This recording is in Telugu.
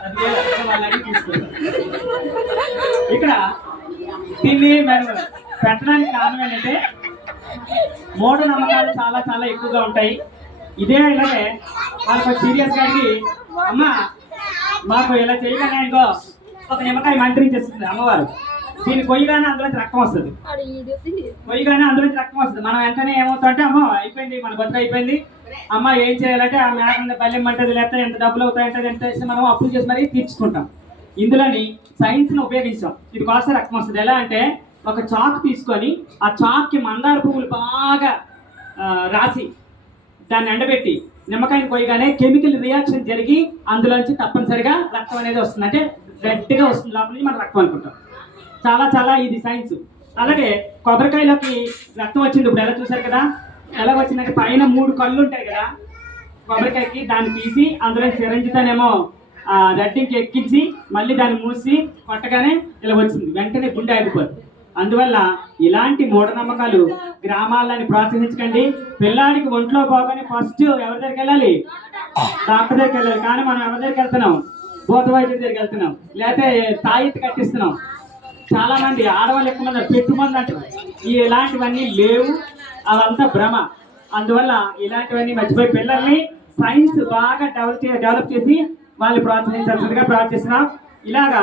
10,000 తీసుకుంటాం. ఇక్కడ దీన్ని మేము పెట్టడానికి కారణం ఏంటంటే మూఢనమ్మకాలు చాలా చాలా ఎక్కువగా ఉంటాయి. ఇదే ఇలాగే వాళ్ళకి సీరియస్గా అడిగి అమ్మ మాకు ఇలా చేయగానే ఇంకో ఒక నిమ్మకాయ మంత్రించేస్తుంది అమ్మవారు. దీన్ని కొయ్యగానే అందులోంచి రక్తం వస్తుంది. కొయ్యగానే అందులోంచి రక్తం వస్తుంది. మనం వెంటనే ఏమవుతుందంటే అమ్మ అయిపోయింది, మన బతుకు అయిపోయింది, అమ్మ ఏం చేయాలంటే ఆ మేక బల్యం అంటది, లేకపోతే ఎంత డబ్బులు అవుతాయంటే ఎంత వేస్తే మనం అప్పులు చేసి మరీ తీర్చుకుంటాం. ఇందులోని సైన్స్ని ఉపయోగించాం. ఇది కాస్త రక్తం వస్తుంది. ఎలా అంటే ఒక చాక్ తీసుకొని ఆ చాక్కి మందార పువ్వులు బాగా రాసి దాన్ని ఎండబెట్టి నిమ్మకాయని కొయ్యగానే కెమికల్ రియాక్షన్ జరిగి అందులోంచి తప్పనిసరిగా రక్తం అనేది వస్తుంది. అంటే రెడ్గా వస్తుంది, లోపల నుంచి మనం రక్తం అనుకుంటాం. చాలా చాలా ఇది సైన్స్. అలాగే కొబ్బరికాయలోకి రక్తం వచ్చింది. ఇప్పుడు ఎలా చూసారు కదా, ఎలా వచ్చిందంటే పైన 3 కళ్ళు ఉంటాయి కదా కొబ్బరికాయకి, దాన్ని తీసి అందులో సిరంజితోనేమో రెడ్డింగ్కి ఎక్కించి మళ్ళీ దాన్ని మూసి కొట్టగానే ఇలా వచ్చింది. వెంటనే గుండె ఆగిపోతుంది. అందువల్ల ఇలాంటి మూఢనమ్మకాలు గ్రామాలని ప్రోత్సహించకండి. పిల్లాడికి ఒంట్లో పోగానే ఫస్ట్ ఎవరి దగ్గరికి వెళ్ళాలి? డాక్టర్ దగ్గరికి వెళ్ళాలి. కానీ మనం ఎవరి దగ్గరికి వెళ్తున్నాం? భూత వైద్యుడి దగ్గరికి వెళ్తున్నాం, లేకపోతే తాయిత్తు కట్టిస్తున్నాం. చాలా మంది ఆడవాళ్ళు ఎక్కువ మంది పెట్టుమంది అంటారు. ఇలాంటివన్నీ లేవు, అవంతా భ్రమ. అందువల్ల ఇలాంటివన్నీ మర్చిపోయి పిల్లల్ని సైన్స్ బాగా డెవలప్ చేసి వాళ్ళు ప్రోత్సహించాల్సిందిగా ప్రార్థిస్తున్నాం. ఇలాగా